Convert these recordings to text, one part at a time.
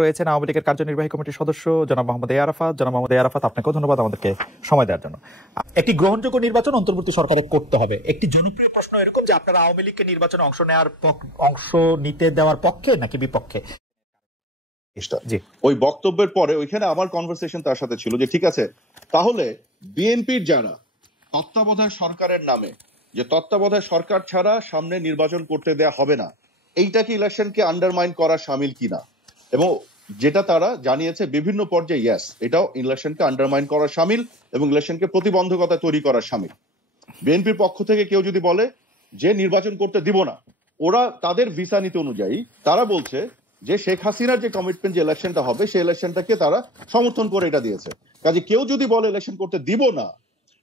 রয়েছেন আওয়ামী লীগের কার্যনির্বাহী কমিটির সদস্য জনাব মোহাম্মদ এ আরাফাত। জনাব মোহাম্মদ এ আরাফাত, আপনাকেও ধন্যবাদ আমাদেরকে সময় দেওয়ার জন্য। একটি গ্রহণযোগ্য নির্বাচন অন্তর্বর্তী সরকারে করতে হবে। একটি জনপ্রিয় প্রশ্ন এরকম যে আপনারা আওয়ামী লীগকে নির্বাচনে অংশ নিতে দেওয়ার পক্ষে নাকি বিপক্ষে? ওই বক্তব্যের পরে ওইখানে আমার কনভারসেশন তার সাথে ছিল যে ঠিক আছে, তাহলে বিএনপির যারা তত্ত্বাবধায়ক সরকারের নামে যে তত্ত্বাবধায়ক সরকার ছাড়া সামনে নির্বাচন করতে দেয়া হবে না, এইটা কি ইলেকশনকে আন্ডারমাইন করা শামিল কিনা, এবং যেটা তারা জানিয়েছে বিভিন্ন পর্যায়ে ইয়েস, এটাও ইলেকশনকে আন্ডারমাইন করা শামিল এবং ইলেকশনকে প্রতিবন্ধকতা তৈরি করা শামিল। বিএনপির পক্ষ থেকে কেউ যদি বলে যে নির্বাচন করতে দিব না, ওরা তাদের ভিসা নীতি অনুযায়ী তারা বলছে যে শেখ হাসিনার যে কমিটমেন্ট যে ইলেকশনটা হবে সেই ইলেকশনটাকে তারা সমর্থন করে এটা দিয়েছে। কাজে কেউ যদি বলে ইলেকশন করতে দিব না,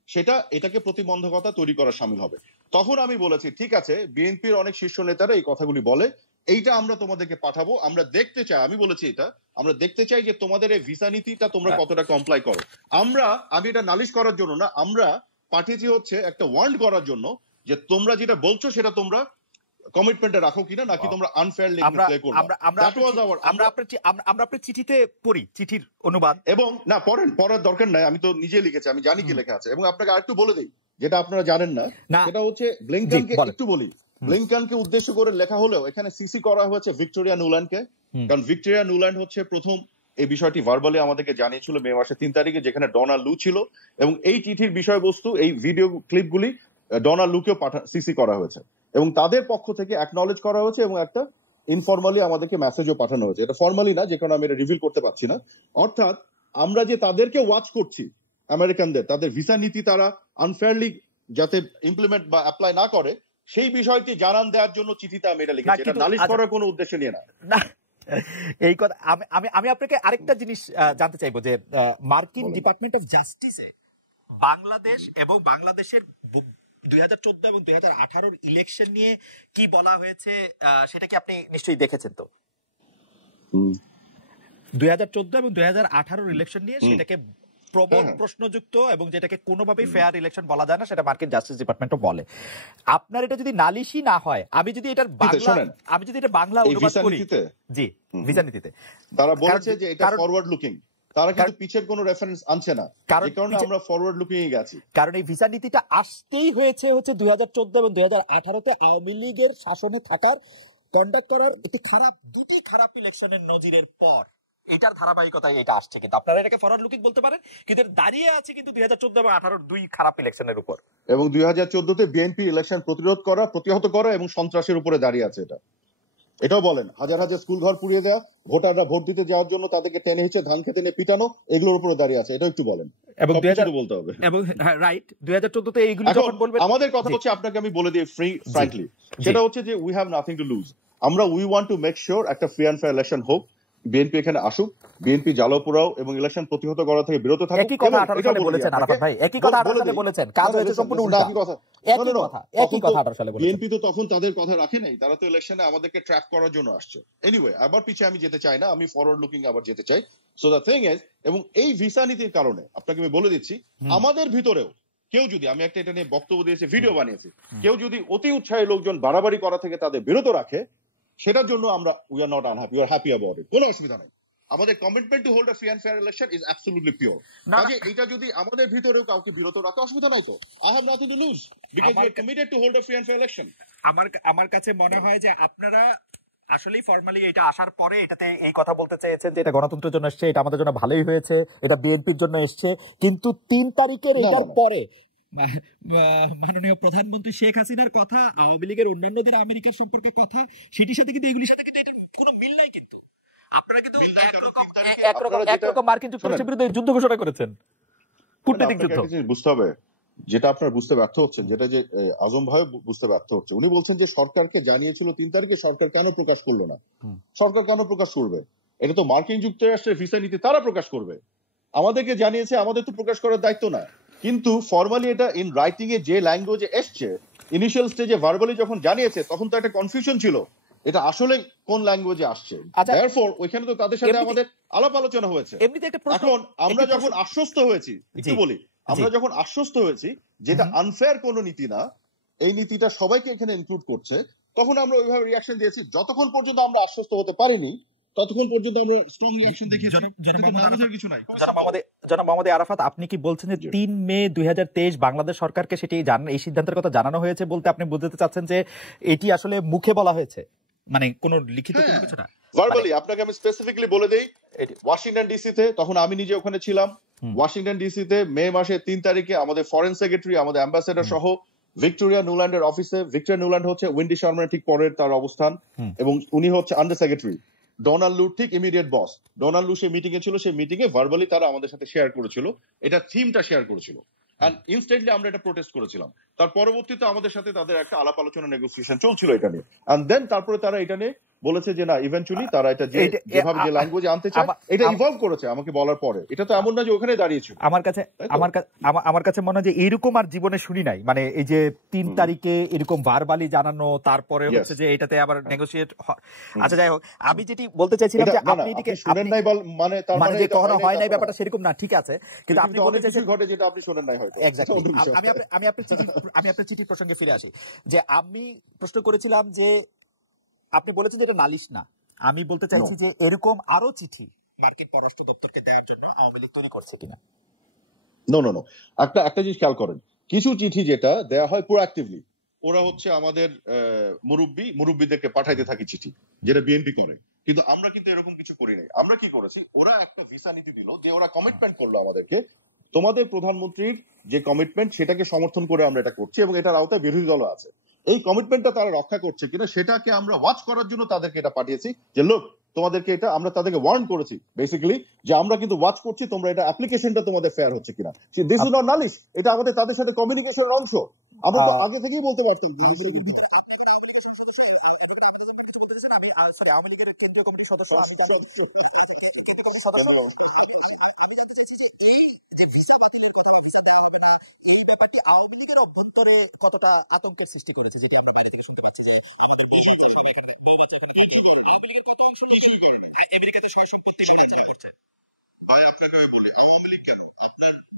সেটা এটাকে প্রতিবন্ধকতা তৈরি করা শামিল হবে। তখন আমি বলেছি ঠিক আছে, বিএনপির অনেক শীর্ষ নেতারা এই কথাগুলি বলে, এইটা আমরা তোমাদেরকে পাঠাবো, আমরা দেখতে চাই, আমি বলেছি এটা আমরা দেখতে চাই যে তোমাদের এই ভিসা নীতিটা তোমরা কতটা কমপ্লাই করো। আমি এটা নালিশ করার জন্য না, আমরা পাঠিয়েছি হচ্ছে একটা ওয়ার্ন করার জন্য যে তোমরা যেটা বলছো সেটা তোমরা কমিটমেন্টে রাখো কিনা, নাকি তোমরা আনফেয়ারলি প্লে করবে। আমরা আপনার চিঠিতে পড়ি, চিঠির অনুবাদ এবং না পড়ার দরকার নাই, আমি তো নিজে লিখেছি, আমি জানি কি লেখা আছে। এবং আপনাকে আরেকটু বলে দিই যেটা আপনারা জানেন না, সেটা হচ্ছে ব্লিংকনকে একটু বলি। ব্লিংকনকে উদ্দেশ্য করে লেখা হলেও এখানে সিসি করা হয়েছে ভিক্টোরিয়া নুল্যান্ডকে, কারণ ভিক্টোরিয়া নুল্যান্ড হচ্ছে প্রথম এই বিষয়টি ভার্বালি আমাদেরকে জানিয়েছিল মে মাসের 3 তারিখে, যেখানে ডোনাল্ড লু ছিল, এবং এই চিঠির বিষয়বস্তু এই ভিডিও ক্লিপগুলি ডোনাল্ড লুকেও সিসি করা হয়েছে এবং তাদের পক্ষ থেকে অ্যাকনলেজ করা হয়েছে এবং একটা ইনফরমালি আমাদেরকে মেসেজও পাঠানো হয়েছে। এটা ফর্মালি না, যে কারণে আমি এটা রিভিল করতে পারছি না। অর্থাৎ আমরা যে তাদেরকে ওয়াচ করছি, আমেরিকানদের, তাদের ভিসা নীতি তারা আনফেয়ারলি যাতে ইমপ্লিমেন্ট বা অ্যাপ্লাই না করে, সেই বিষয়টি জানান দেওয়ার জন্য চিঠিতে আমি এটা লিখেছি। এটা নালিশ করার কোনো উদ্দেশ্য নিয়ে না। এই কথা আমি আপনাকে আরেকটা জিনিস জানতে চাইবো যে মার্কিন ডিপার্টমেন্ট অফ জাস্টিসে বাংলাদেশ এবং বাংলাদেশের 2014 এবং 2018 ইলেকশন নিয়ে কি বলা হয়েছে সেটা কি আপনি নিশ্চয়ই দেখেছেন? তো 2014 এবং 2018 ইলেকশন নিয়ে সেটাকে প্রবল প্রশ্নযুক্ত এবং যেটাকে কোনোভাবেই ফেয়ার ইলেকশন বলা যায় না, সেটা মার্কিন জাস্টিস ডিপার্টমেন্টও বলে। আপনার এটা যদি নালিশই না হয়, আমি যদি এটা বাংলা অনুবাদ করি, জি ভিসা নীতিতে তারা বলেছে যে এটা ফরওয়ার্ড লুকিং, তারা কিন্তু পিছের কোনো রেফারেন্স আনছে না, কারণ আমরা ফরওয়ার্ড লুকিং এ গেছি। কারণ এই ভিসা নীতিটা আসতেই হয়েছে 2014 এবং 2018-তে আওয়ামী লীগের শাসনে থাকার কন্ডাক্ট করার দুটি খারাপ ইলেকশনের নজিরের পর এটার ধারাবাহিকতায় এটা আসছে। কিন্তু আপনারা এটাকে ফরওয়ার্ড লুকিং বলতে পারেন, কিন্তু দাঁড়িয়ে আছে কিন্তু 2014 এবং 2018 দুই খারাপ ইলেকশনের উপর, এবং 2014-তে বিএনপি ইলেকশন প্রতিহত করা এবং সন্ত্রাসের উপরে দাঁড়িয়ে আছে। এটাও বলেন হাজার হাজার স্কুল ঘর পুড়িয়ে দেওয়া, ভোটাররা ভোট দিতে যাওয়ার জন্য তাদেরকে টেনে হিচে ধান খেতে নিয়ে পিটানো, এগুলোর উপরে দাঁড়িয়ে আছে। এটাও একটু বলেন এবং বলতে হবে। এবং রাইট 2014-তে এইগুলো যখন বলবেন, আমাদের কথা হচ্ছে, আপনাকে আমি বলে দিই ফ্র্যাঙ্কলি, সেটা হচ্ছে যে we have nothing to loose. We want to make sure একটা ফ্রি অ্যান্ড ফেয়ার ইলেকশন হোক, বিএনপি এখানে আসুক, বিএনপি জ্বালাও এবং ইলেকশন প্রতিহত করা থেকে বিরত থাকুক। একই কথা 18 সালে বলেছেন আরাফাত ভাই, একই কথা 18 সালে বলেছেন, কাজ হয়েছে সম্পূর্ণ উল্টা। একই কথা 18 সালে বলেছেন। বিএনপি তো তখন তাদের কথা রাখে নাই, তারা তো ইলেকশনে আমাদেরকে ট্র্যাপ করার জন্য আসছে। এনিওয়ে, আবার পিছিয়ে আমি যেতে চাই না, আমি ফরওয়ার্ড লুকিং আবার যেতে চাই। সো দ্য থিং ইজ, এবং এই ভিসা নীতির কারণে আপনাকে আমি বলে দিচ্ছি, আমাদের ভিতরেও কেউ যদি, আমি একটা এটা নিয়ে বক্তব্য দিয়েছি, ভিডিও বানিয়েছি, কেউ যদি অতি উৎসাহী লোকজন বাড়াবাড়ি করা থেকে তাদের বিরত রাখে, সেটার জন্য আমরা we are not unhappy, we are happy about it. কোনো অসুবিধা নাই। আমাদের commitment to hold a free and fair election is absolutely pure. আগে এটা যদি আমাদের ভিতরেও কাউকে বিরত রাখে, অসুবিধা নাই তো। I have nothing to lose because we are committed to hold a free and fair election. আমার কাছে মনে হয় যে আপনারা আসলেই ফর্মালি এটা আসার পরে এটাতে এই কথা বলতে চেয়েছেন যে এটা গণতন্ত্রের জন্য এসছে, এটা আমাদের জন্য ভালোই হয়েছে, এটা বিএনপির জন্য এসছে। কিন্তু 3 তারিখের এটার পরে মাননীয় প্রধানমন্ত্রী শেখ হাসিনার কথা, আওয়ামী লীগের অন্যান্যদের আমেরিকার সম্পর্কে কথা, সেটির সাথে কিন্তু এগুলির সাথে কিন্তু কোনো মিল নাই। কিন্তু আপনারা কিন্তু একরকম মার্কিন যুক্তরাষ্ট্রের বিরুদ্ধে যুদ্ধ ঘোষণা করেছেন, কূটনৈতিক যুদ্ধ। বুঝতে হবে যেটা আপনার বুঝতে ব্যর্থ হচ্ছেন, যেটা যে আজম ভাই বুঝতে ব্যর্থ হচ্ছে। উনি বলছেন যে সরকারকে জানিয়েছিল 3 তারিখে, সরকার কেন প্রকাশ করলো না? সরকার কেন প্রকাশ করবে? এটা তো মার্কিন যুক্তরাষ্ট্রের ভিসা নীতি, তারা প্রকাশ করবে। আমাদেরকে জানিয়েছে, আমাদের তো প্রকাশ করার দায়িত্ব না। কিন্তু ফর্মালি এটা ইন রাইটিং এ যে ল্যাঙ্গুয়েজে এসছে, ইনিশিয়াল স্টেজে ভার্বালি যখন জানিয়েছে, তখন তো একটা কনফিউশন ছিল এটা আসলে কোন ল্যাঙ্গুয়েজে আসছে। দেয়ারফর ওইখানে তো তাদের সাথে আমাদের আলাপ আলোচনা হয়েছে। এখন আমরা যখন আশ্বস্ত হয়েছি, একটু বলি, আমরা যখন আশ্বস্ত হয়েছি যেটা আনফেয়ার কোনো নীতি না, এই নীতিটা সবাইকে এখানে ইনক্লুড করছে, তখন আমরা ওইভাবে রিঅ্যাকশন দিয়েছি। যতক্ষণ পর্যন্ত আমরা আশ্বস্ত হতে পারিনি, ততক্ষণ পর্যন্ত আমরা স্ট্রং রিঅ্যাকশন দেখিয়েছি। কিছু নাই। জনাব মোহাম্মদ আরাফাত, আপনি কি বলছেন যে 3 মে 2023 বাংলাদেশ সরকারকে সেটি এই সিদ্ধান্তের কথা জানানো হয়েছে বলতে আপনি বুঝতে চাচ্ছেন যে এটি আসলে মুখে বলা হয়েছে, মানে কোনো লিখিত কোনো কিছু না? ভার্বালি আপনাকে আমি স্পেসিফিকলি বলে দেই, ওয়াশিংটন ডিসিতে তখন আমি নিজে ওখানে ছিলাম। ওয়াশিংটন ডিসিতে মে মাসের 3 তারিখে আমাদের ফরেন সেক্রেটারি, আমাদের অ্যাম্বাসেডর সহ ভিক্টোরিয়া নুল্যান্ডের অফিসে, ভিক্টোরিয়া নুল্যান্ড হচ্ছে উইন্ডি শর্মার ঠিক পরের তার অবস্থান, এবং উনি হচ্ছে আন্ডার সেক্রেটারি। ডোনাল্ড লু ঠিক ইমিডিয়েট বস। ডোনাল্ড লু সেই মিটিং এ ছিল, সেই মিটিং এ ভার্বালি তারা আমাদের সাথে শেয়ার করেছিল, এটা থিমটা শেয়ার করেছিল, এন্ড ইনস্ট্যান্টলি আমরা এটা প্রোটেস্ট করেছিলাম। তার পরবর্তীতে আমাদের সাথে তাদের একটা আলাপ আলোচনা নেগোসিয়েশন চলছিল এটা নিয়ে, এন্ড দেন তারপরে তারা এটা নিয়ে বলেছে যে না, ইভেন্চুয়ালি তারা এটা যেভাবে যে ল্যাঙ্গুয়েজ আনতে চায় এটা ইভলভ করেছে আমাকে বলার পরে। এটা তো এমন না যে ওখানে দাঁড়িয়েছিল। আমার কাছে মনে হয় যে এইরকম আর জীবনে শুনি নাই, মানে এই যে 3 তারিখে এরকম ভার্বালি জানানো, তারপরে হচ্ছে যে এটাতে আবার নেগোসিয়েট। আচ্ছা যাই হোক, আমি যেটি বলতে চাইছিলাম যে আপনি এটিকে শুনেন নাই মানে তার মানে যে কখনো হয় নাই ব্যাপারটা সেরকম না, ঠিক আছে, কিন্তু আপনি বলতে চাইছেন ঘটে যেটা আপনি শুনেন নাই হয়তো। এক্স্যাক্টলি। আমি আপনার চিঠি প্রসঙ্গে ফিরে আসি, যে আমি প্রশ্ন করেছিলাম যে আপনি বলেছেন যে এটা নালিশ না, আমি বলতে চাইছি যে এরকম আরো চিঠি মার্কিন পররাষ্ট্র দপ্তরকে দেওয়ার জন্য আওয়ামী লীগ তৈরি করছে কিনা। নো, একটা জিনিস খেয়াল করেন, কিছু চিঠি যেটা দেয়া হয় প্রোঅ্যাক্টিভলি, ওরা হচ্ছে আমাদের মুরব্বীদেরকে পাঠাইতে থাকি চিঠি, যেটা বিএনপি করে, কিন্তু আমরা কিন্তু এরকম কিছু করি নাই। আমরা কি করেছি, ওরা একটা ভিসা নীতি দিল, যে ওরা কমিটমেন্ট করলো আমাদেরকে, তোমাদের প্রধানমন্ত্রীর যে কমিটমেন্ট সেটাকে সমর্থন করে আমরা এটা করছি, এবং এটার আওতায় বিরোধী দল আছে। এই কমিটমেন্টটা তারা রক্ষা করছে কিনা সেটাকে আমরা ওয়াচ করার জন্য তাদেরকে এটা পাঠিয়েছি, যে লোক তোমাদেরকে এটা, আমরা তাদেরকে ওয়ার্ন করেছি বেসিক্যালি, যে আমরা কিন্তু ওয়াচ করছি তোমরা এটা অ্যাপ্লিকেশনটা তোমাদের ফেয়ার হচ্ছে কিনা। দিস ইজ নট নালিশ, এটা আমাদের তাদের সাথে কমিউনিকেশনের অংশ। আমরা তো আগে থেকেই বলতে পারতাম। কতটা আতঙ্কের সৃষ্টি করেছে যেটা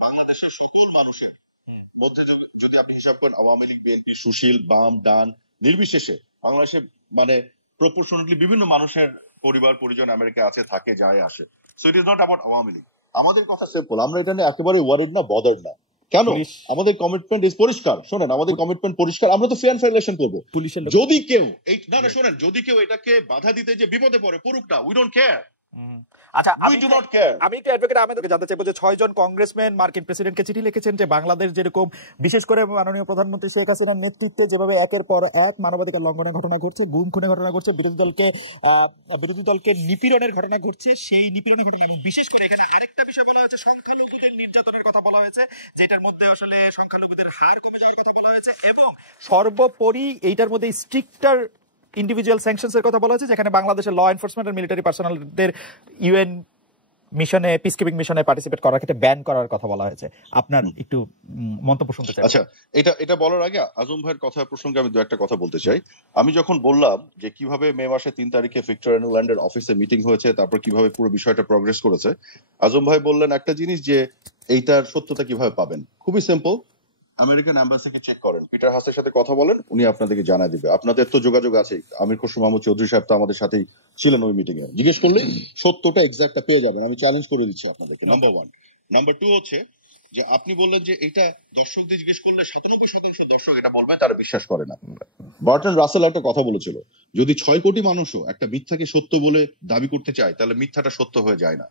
বাংলাদেশের সকল মানুষের মধ্যে যদি আপনি হিসাব করেন, আওয়ামী লীগ, বিএনপি, সুশীল, বাম, ডান নির্বিশেষে বাংলাদেশে মানে প্রপোর্শনালি বিভিন্ন মানুষের পরিবার পরিজন আমেরিকা আছে, থাকে, যায়, আসে। So it is not about Awami League. আমাদের কথা সিম্পল, আমরা এটা নিয়ে একেবারে ওয়ারিড না, বদার্ড না। কেন? আমাদের কমিটমেন্ট ইজ পরিষ্কার। শোনেন, আমাদের কমিটমেন্ট পরিষ্কার, আমরা তো ফেয়ার ইলেকশন করবো। যদি কেউ শোনেন, যদি কেউ এটাকে বাধা দিতে যে বিপদে পড়ে, পড়ুক না, উই ডোন্ট কেয়ার। আচ্ছা, আমি একটু অ্যাডভোকেট আহমেদকে জানতে চাইবো যে 6 জন কংগ্রেসম্যান মার্কিন প্রেসিডেন্টকে চিঠি লিখেছেন যে বাংলাদেশ যেরকম বিশেষ করে মাননীয় প্রধানমন্ত্রী শেখ হাসিনার নেতৃত্বে যেভাবে একের পর এক মানবাধিকার লঙ্ঘনের ঘটনা ঘটছে, গুম খুনের ঘটনা ঘটছে, বিরোধী দলকে নিপীড়নের ঘটনা ঘটছে, সেই নিপীড়নের ঘটনা, এবং বিশেষ করে এখানে আরেকটা বিষয় বলা হয়েছে, সংখ্যালঘুদের নির্যাতনের কথা বলা হয়েছে, যেটার মধ্যে আসলে সংখ্যালঘুদের হার কমে যাওয়ার কথা বলা হয়েছে, এবং সর্বোপরি এইটার মধ্যে স্ট্রিক্টার ইন্ডিভিজুয়াল স্যাংশনস এর কথা বলা হয়েছে, যেখানে বাংলাদেশের ল এনফোর্সমেন্ট আর মিলিটারি পার্সোনালদের ইউএন মিশনে, পিসকিপিং মিশনে পার্টিসিপেট করার ক্ষেত্রে ব্যান করার কথা বলা হয়েছে। আপনার একটু মন্তব্য শুনতে চাই। আচ্ছা, এটা বলার আগে আজম ভাইয়ের কথা প্রসঙ্গে আমি দু একটা কথা বলতে চাই। আমি যখন বললাম যে কিভাবে মে মাসে 3 তারিখে ভিক্টোরিয়া নুল্যান্ডের অফিসে মিটিং হয়েছে, তারপর কিভাবে পুরো বিষয়টা প্রগ্রেস করেছে, আজম ভাই বললেন একটা জিনিস, যে এইটার সত্যতা কিভাবে পাবেন। খুবই সিম্পল, আমেরিকান এম্বাসিকে চেক করেন, পিটার হাসের সাথে কথা বলেন, উনি আপনাদেরকে জানাই দিবে। আপনাদের তো যোগাযোগ আছে, আমির খসরু মাহমুদ চৌধুরী সাহেব তো আমাদের সাথেই ছিলেন ওই মিটিং এ, জিজ্ঞেস করলে সত্যটা এক্সাক্টটা পেয়ে যাবেন। আমি চ্যালেঞ্জ করে দিচ্ছি আপনাদেরকে, নাম্বার 1। নাম্বার 2 হচ্ছে যে আপনি বললেন যে এটা দর্শকদের জিজ্ঞেস করলে 97% দর্শক এটা বলবে, তারা বিশ্বাস করে না। বার্টন রাসেল একটা কথা বলেছিল, যদি 6 কোটি মানুষও একটা মিথ্যাকে সত্য বলে দাবি করতে চায়, তাহলে মিথ্যাটা সত্য হয়ে যায় না।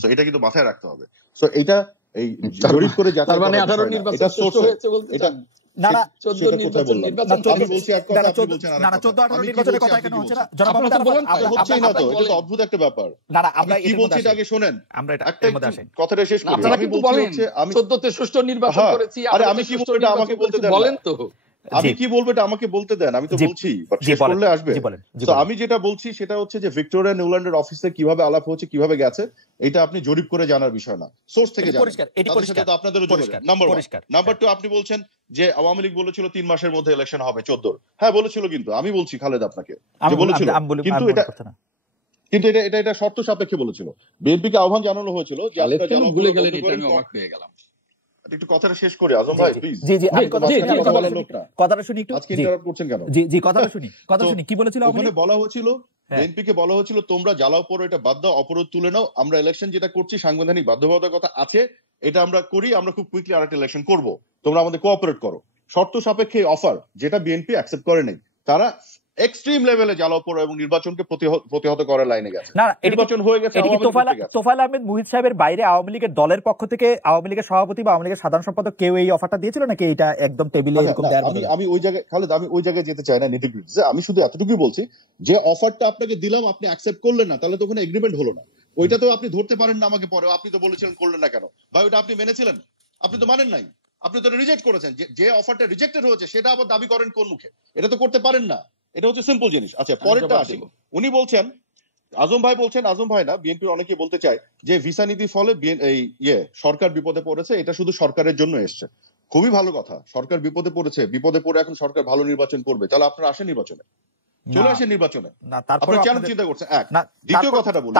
তো এটা কিন্তু মাথায় রাখতে হবে। তো এটা এই জরিপ করে যাচাই করা, এটা সোর্স হয়েছে বলতে এটা না না 14 নির্বাচন আমি বলছি এক কথা, আপনি বলছেন আর না, 14-18 নির্বাচনের কথা কেন হচ্ছে না জনাব আহমেদ? হচ্ছেই না তো, এটা তো অদ্ভুত একটা ব্যাপার। না না, আমরা কি বলছি এটা আগে শুনেন, আমরা এটা এর মধ্যে আসেন, কথাটা শেষ করি। আমি বলছি হচ্ছে আমি 14 তে সুষ্ঠু নির্বাচন করেছি। আরে আমি কি বলবো এটা আমাকে বলতে দেন, বলেন তো। আমি কি বলবো এটা আমাকে বলতে দেন, আমি তো বলছি, শেষ করলে আসবে। তো আমি যেটা বলছি সেটা হচ্ছে যে ভিক্টোরিয়া নিউল্যান্ডের অফিসে কিভাবে আলাপ হচ্ছে, কিভাবে গেছে, এটা আপনি জরিপ করে জানার বিষয় না, সোর্স থেকে জানেন। এটি পরিষ্কার, তো আপনাদেরও যোগাযোগ। নাম্বার 2 আপনি বলছেন যে আওয়ামী লীগ বলেছিল 3 মাসের মধ্যে ইলেকশন হবে 14। হ্যাঁ বলেছিল, কিন্তু আমি বলছি খালেদ আপনাকে যে বলেছিল, কিন্তু এটা শর্ত সাপেক্ষে বলেছিল। বিএনপি কে আহ্বান জানানো হয়েছিল যে আপনারা জানানো ভুলে গেলেন, এটা আমি অবাক হয়ে গেলাম। একটু কথাটা শেষ করে আজম ভাই প্লিজ। জি জি, আমি কথাটা শুনি একটু। আজকে ইন্টারাপ্ট করছেন কেন? জি জি, কথাটা শুনি কি বলেছিল। ওখানে বলা হয়েছিল বিএনপি কে বলা হয়েছিল তোমরা জ্বালাও পড়ো, এটা বাদ দাও, অপরাধ তুলে নাও, আমরা ইলেকশন যেটা করছি সাংবিধানিক বাধ্যবাধকতা আছে, এটা আমরা করি, আমরা খুব কুইকলি আরেকটা ইলেকশন করব, তোমরা আমাদের কোঅপারেট করো। শর্ত সাপেক্ষে অফার যেটা বিএনপি অ্যাকসেপ্ট করে নাই, তারা এক্সট্রিম লেভেলে জ্বালাও পড়ো এবং নির্বাচনকে প্রতিহত করার লাইনে গেছে। নির্বাচন হয়ে গেছে। তোফায়েল আহমেদ মুহিত সাহেবের বাইরে আওয়ামী লীগের দলের পক্ষ থেকে আওয়ামী লীগের সভাপতি বা আওয়ামী লীগের সাধারণ সম্পাদক কেউ এই অফারটা দিয়েছিল নাকি এটা একদম টেবিলে এরকম দেওয়ার? আমি ওই জায়গায় খালেদ, আমি ওই জায়গায় যেতে চাই না নিটিগ্রিটিতে। আমি শুধু এতটুকুই বলছি যে অফারটা আপনাকে দিলাম, আপনি অ্যাকসেপ্ট করলেন না, তাহলে তো ওখানে এগ্রিমেন্ট হলো না। ওইটা তো আপনি ধরতে পারেন না আমাকে পরে, আপনি তো বলেছিলেন করলেন না কেন ভাই, ওইটা আপনি মেনেছিলেন? আপনি তো মানেন নাই, আপনি তো রিজেক্ট করেছেন। যে অফারটা রিজেক্টেড হয়েছে সেটা আবার দাবি করেন কোন মুখে? এটা তো করতে পারেন না, এটা হচ্ছে সিম্পল জিনিস। আচ্ছা, পরেরটা আসি। উনি বলছেন, আজম ভাই বলছেন, আজম ভাই না, বিএনপির অনেকে বলতে চায় যে ভিসা নীতির ফলে সরকার বিপদে পড়েছে, এটা শুধু সরকারের জন্য এসছে। খুবই ভালো কথা, সরকার বিপদে পড়েছে, বিপদে পড়ে এখন সরকার ভালো নির্বাচন করবে, তাহলে আপনারা আসেন নির্বাচনে, চলে আসেন নির্বাচনে। আপনারা কেন চিন্তা করছেন? এক, দ্বিতীয় কথাটা বলি,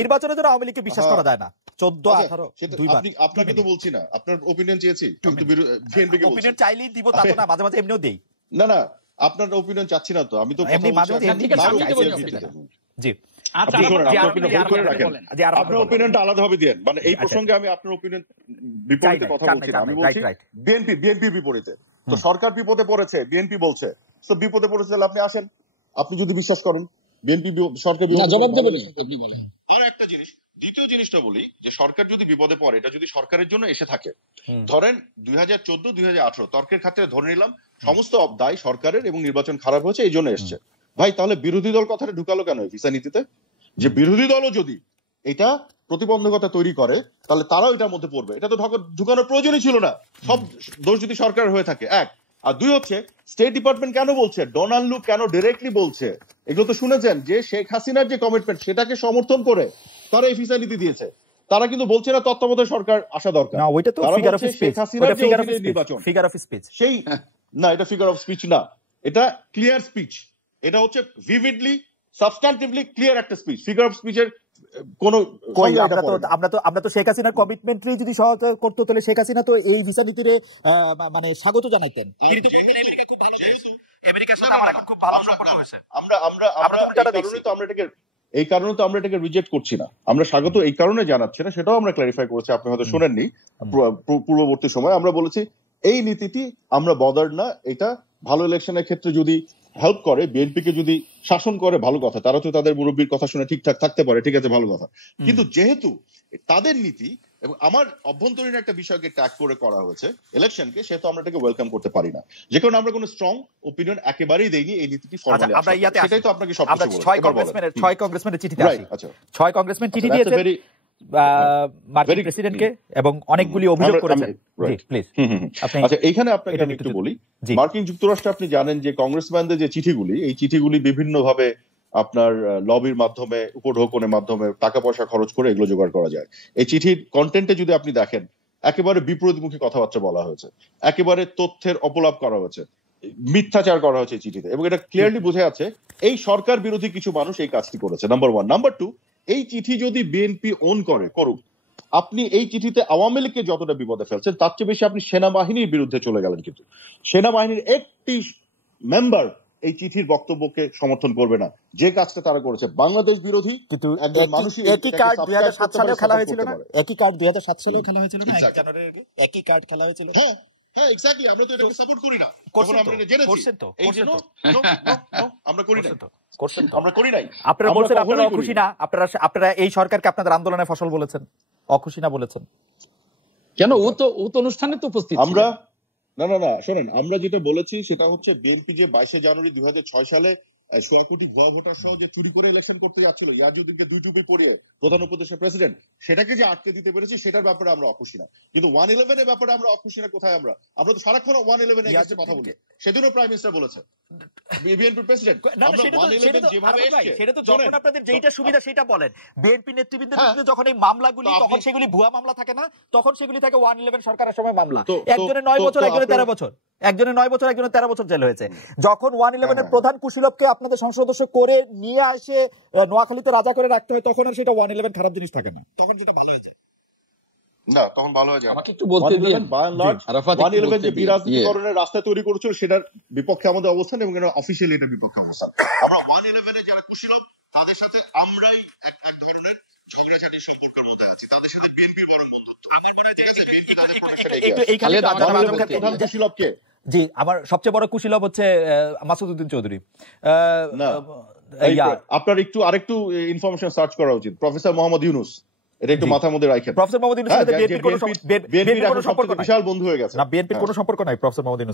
নির্বাচনের জন্য আওয়ামী লীগকে বিশ্বাস করা যায় না। 14-18 আপনাকে তো বলছি না, আপনার ওপিনিয়ন চেয়েছি, কিন্তু বিএনপি কে ওপিনিয়ন চাইলেই দিব তা তো না, মাঝে মাঝে এমনিও দেই। না, আপনার ওপিনিয়ন চাচ্ছি না তো, আমি তো এমনি মাঝে মাঝে জি আপনার ওপিনিয়নটা আলাদা হবে দেন। মানে এই প্রসঙ্গে আমি আপনার ওপিনিয়ন বিপরীতে কথা বলছি না, আমি বলছি বিএনপি বিপরীতে। তো সরকার বিপদে পড়েছে, বিএনপি বলছে তো বিপদে পড়েছে, তাহলে আপনি আসেন, আপনি যদি বিশ্বাস করেন বিএনপি সরকার জবাব দেবেন আপনি বলেন। আর একটা জিনিস, দ্বিতীয় জিনিসটা বলি, যে সরকার যদি বিপদে পড়ে, এটা যদি সরকারের জন্য এসে থাকে, ধরেন 2014-2018 তর্কের ক্ষেত্রে ধরে নিলাম সমস্ত দায় সরকারের এবং নির্বাচন খারাপ হয়েছে এই জন্য এসছে, ভাই তাহলে বিরোধী দল কথাটা ঢুকালো কেন ভিসা নীতিতে? যে বিরোধী দলও যদি এটা প্রতিবন্ধকতা তৈরি করে তাহলে তারাও এটার মধ্যে পড়বে, এটা তো ঢুকানোর প্রয়োজনই ছিল না, সব দোষ যদি সরকার হয়ে থাকে। এক, আর দুই হচ্ছে স্টেট ডিপার্টমেন্ট কেন বলছে, ডোনাল্ড লু কেন ডিরেক্টলি বলছে, এগুলো তো শুনেছেন যে শেখ হাসিনার যে কমিটমেন্ট সেটাকে সমর্থন করে তারা এই ভিসা নীতি দিয়েছে। তারা কিন্তু বলছে না তত্ত্বাবধায়ক সরকার আসা দরকার, না, ওইটা তো ফিগার অফ স্পিচ, ওটা ফিগার অফ স্পিচ সেই না, এটা ফিগার অফ স্পিচ না, এটা ক্লিয়ার স্পিচ, এটা হচ্ছে ভিভিডলি সাবস্ট্যান্টিভলি ক্লিয়ার একটা স্পিচ। ফিগার অফ স্পিচের কোন আমরা তো শেখ হাসিনার কমিটমেন্টই যদি সহায়তা করতে, তাহলে শেখ হাসিনা তো এই ভিসা নীতির মানে স্বাগত জানাইতেন। কিন্তু আমেরিকা খুব ভালো, আমেরিকার সাথে আমার এখন খুব ভালো সম্পর্ক হয়েছে, এই কারণে তো আমরা এটাকে রিজেক্ট করছি না, আমরা স্বাগত এই কারণে জানাচ্ছি না, সেটাও আমরা ক্লারিফাই করেছি, আপনি হয়তো শোনেননি পূর্ববর্তী সময়। আমরা বলেছি এই নীতিটি আমরা বদার না, এটা ভালো ইলেকশনের ক্ষেত্রে যদি হেল্প করে, বিএনপি কে যদি শাসন করে ভালো কথা, তারা তো তাদের মুরব্বীর কথা শুনে ঠিকঠাক থাকতে পারে, ঠিক আছে ভালো কথা, কিন্তু যেহেতু তাদের নীতি এবং আমার অভ্যন্তরীণ একটা বিষয়কে ট্যাগ করে করা হয়েছে ইলেকশনকে, সেহেতু আমরা এটাকে ওয়েলকাম করতে পারি না, যে কারণে আমরা কোনো স্ট্রং ওপিনিয়ন একেবারেই দেইনি এই নীতিটি ফরমালি। সেটাই তো আপনাকে সব কিছু বলছি। 6 কংগ্রেসম্যানের চিঠিতে আসি। আচ্ছা, 6 কংগ্রেসম্যান চিঠি দিয়েছে মার্কিন প্রেসিডেন্টকে এবং অনেকগুলি অভিযোগ করেছেন। জি প্লিজ আচ্ছা, এইখানে আপনাকে আমি একটু বলি, মার্কিন যুক্তরাষ্ট্রে আপনি জানেন যে কংগ্রেসম্যানদের যে চিঠিগুলি, এই চিঠিগুলি বিভিন্ন ভাবে আপনার লবির মাধ্যমে, উপঢৌকনের মাধ্যমে টাকা পয়সা খরচ করে এগুলো জোগাড় করা যায়। এই চিঠির কন্টেন্টে যদি আপনি দেখেন, একেবারে বিপরীতমুখী কথাবার্তা বলা হয়েছে, একেবারে তথ্যের অপলাপ করা হয়েছে, মিথ্যাচার করা হয়েছে চিঠিতে, এবং এটা ক্লিয়ারলি বোঝা যাচ্ছে এই সরকার বিরোধী কিছু মানুষ এই কাজটি করেছে। নাম্বার 1। নাম্বার 2, এই চিঠি যদি বিএনপি ওন করুক, আপনি এই চিঠিতে আওয়ামী লীগকে যতটা বিপদে ফেলছেন তার চেয়ে বেশি আপনি সেনাবাহিনীর বিরুদ্ধে চলে গেলেন, কিন্তু সেনাবাহিনীর একটি মেম্বার এই চিঠির বক্তব্যকে সমর্থন করবে না, যে কাজটা তারা করেছে বাংলাদেশ বিরোধী। একই কার্ড 2007 সালেও খেলা হয়েছিল না, একই কার্ড 2007 সালেও খেলা হয়েছিল না, জানুয়ারির আগে একই কার্ড খেলা হয়েছিল। হ্যাঁ এক্স্যাক্টলি, আমরা তো এটাকে সাপোর্ট করি না, আমরা এটা জেনেছি, আমরা করি না, আমরা করি নাই। আপনারা বলছেন আপনারা অখুশি না, আপনারা এই সরকারকে আপনাদের আন্দোলনের ফসল বলেছেন, অখুশি না বলেছেন কেন? ও তো অনুষ্ঠানে তো উপস্থিত ছিল। আমরা না শোনেন, আমরা যেটা বলেছি সেটা হচ্ছে বিএনপি যে 22 জানুয়ারি 2006 সালে 100 কোটি ভুয়া ভোটার সহ যে চুরি করে ইলেকশন করতে যাচ্ছিল, ইয়াজউদ্দিনকে 2 টুপি পরিয়ে প্রধান উপদেষ্টা প্রেসিডেন্ট, সেটাকে যে আটকে দিতে পেরেছি সেটার ব্যাপারে আমরা অখুশি না। কিন্তু 111 এর ব্যাপারে আমরা অখুশি না। কোথায় আমরা তো সারাক্ষণ 111 এর কাছে কথা বলি, সেদিনও প্রাইম মিনিস্টার বলেছে, বিএনপি প্রেসিডেন্ট, সেটা তো যখন আপনাদের যেটা সুবিধা সেটা বলেন। বিএনপি নেতৃবৃন্দের বিরুদ্ধে যখন এই মামলাগুলি, তখন সেগুলি ভুয়া মামলা থাকে না, তখন সেগুলি থাকে 111 সরকারের সময় মামলা। একজনের 9 বছর, একজনের 13 বছর, একজনের 9 বছর, একজনের 13 বছর জেল হয়েছে। যখন 111 এর প্রধান কুশীলবকে আপনাদের সংসদ সদস্য করে নিয়ে আসে নোয়াখালীতে রাজা করে রাখতে হয়, তখন আর সেটা 111 খারাপ জিনিস থাকে না, তখন যেটা ভালো হয়েছে না, তখন ভালো হয়ে যায়। আমাকে একটু বলতে দিন, আরাফাত 111 যে বিরাজনীতিকরণের রাস্তা তৈরি করেছিল সেটার বিপক্ষে আমাদের অবস্থান, এবং অফিশিয়ালি এটার বিপক্ষে অবস্থান। আমরা 111 এ যে জাহাজের সম্পর্কের মধ্যে আছি, তাদের সাথে বিএনপির বরং বন্ধুত্ব। খালেদ, আমার বাংলাদেশের বলতে- প্রধান কুশীলব কে? জি, আমার সবচেয়ে বড় কুশীলব হচ্ছে মাসুদউদ্দিন চৌধুরী। না, আপনার আরেকটু ইনফরমেশন সার্চ করা উচিত। প্রফেসর মোহাম্মদ ইউনূস, এটা একটু মাথার মধ্যে রাখেন। প্রফেসর মোহাম্মদ ইউনূসের সাথে বিএনপির কোনো বিএনপির সম্পর্ক এখন নাই। সবচেয়ে বিশাল বন্ধু হয়ে গেছে। না, বিএনপির কোনো সম্পর্ক নাই প্রফেসর মোহাম্মদ ইউনূস।